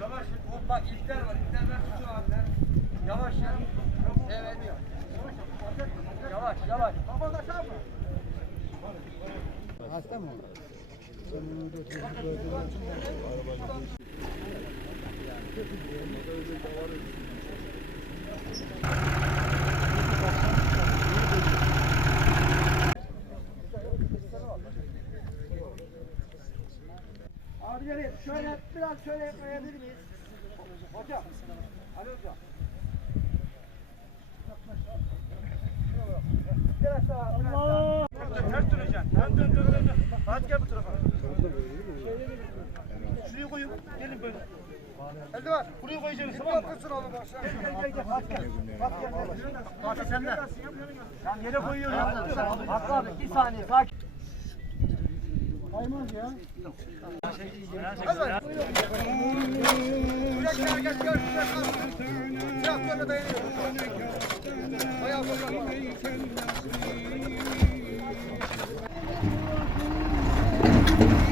Yavaş, hoppa ipler var, ipler var. Hasta mı? Abilerim şöyle biraz şöyle yapmayabilir miyiz? Hocam. Ali hocam. Biraz daha. Allah! Ters döneceksin. Dön dön dön Fatih gel bu tarafa. Şuraya koyun. Gelin böyle. Elde var. Buraya koyacaksın tamam mı? Haklısın oğlum. Gel gel gel gel. Fatih gel. Fatih gel. Fatih sen de. Sen yere koyuyorsun. Hakkı abi bir saniye sakin. Kaymaz ya. Hadi. Buraya gel gel gel. Silah böyle dayanıyor. Bayağı böyle. Thank you.